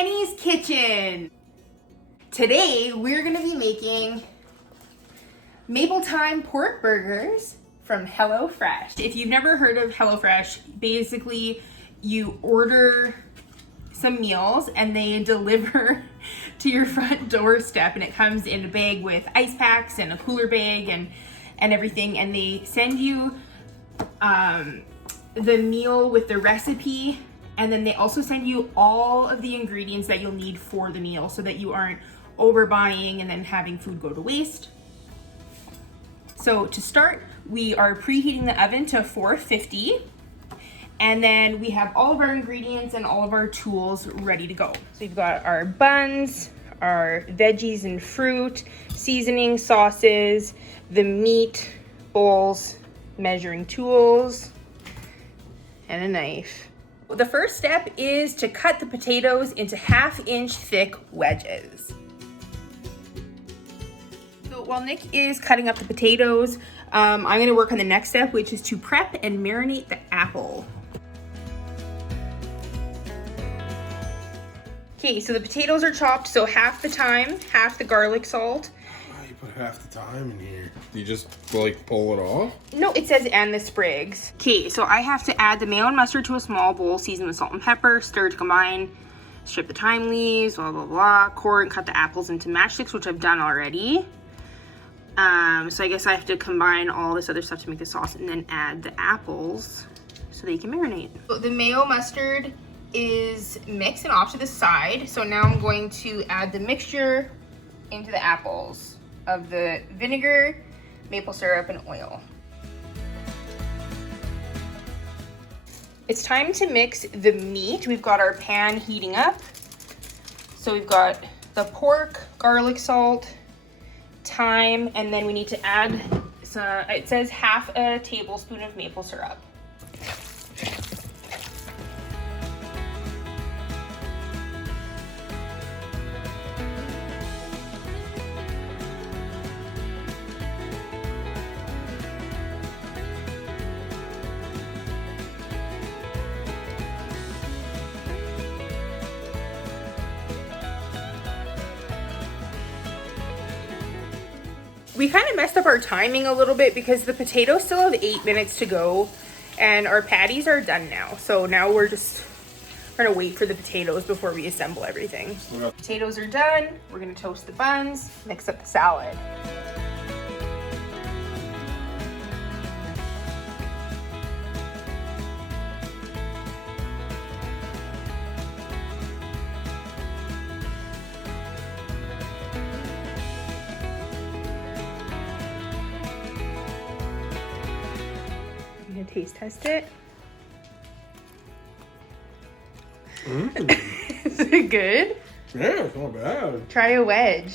Penny's Kitchen. Today we're gonna be making maple thyme pork burgers from HelloFresh. If you've never heard of HelloFresh, basically you order some meals and they deliver to your front doorstep, and it comes in a bag with ice packs and a cooler bag and everything, and they send you the meal with the recipe, and then they also send you all of the ingredients that you'll need for the meal so that you aren't overbuying and then having food go to waste. So to start, we are preheating the oven to 450, and then we have all of our ingredients and all of our tools ready to go. So we've got our buns, our veggies and fruit, seasoning, sauces, the meat, bowls, measuring tools, and a knife. The first step is to cut the potatoes into 1/2-inch thick wedges. So while Nick is cutting up the potatoes, I'm gonna work on the next step, which is to prep and marinate the apple. Okay, so the potatoes are chopped, so half the thyme, half the garlic salt. Why you put half the thyme in here? Do you just like pull it off? No, it says and the sprigs. Okay, so I have to add the mayo and mustard to a small bowl, season with salt and pepper, stir to combine, strip the thyme leaves, blah, blah, blah, core and cut the apples into matchsticks, which I've done already. So I guess I have to combine all this other stuff to make the sauce and then add the apples so they can marinate. So the mayo mustard is mixed and off to the side. So now I'm going to add the mixture into the apples of the vinegar, maple syrup, and oil. It's time to mix the meat. We've got our pan heating up. So we've got the pork, garlic salt, thyme, and then we need to add some, it says 1/2 tablespoon of maple syrup. We kind of messed up our timing a little bit because the potatoes still have 8 minutes to go and our patties are done now. So now we're just gonna wait for the potatoes before we assemble everything. Potatoes are done. We're gonna toast the buns, mix up the salad. Taste test it. Is it good? Yeah, it's not bad. Try a wedge.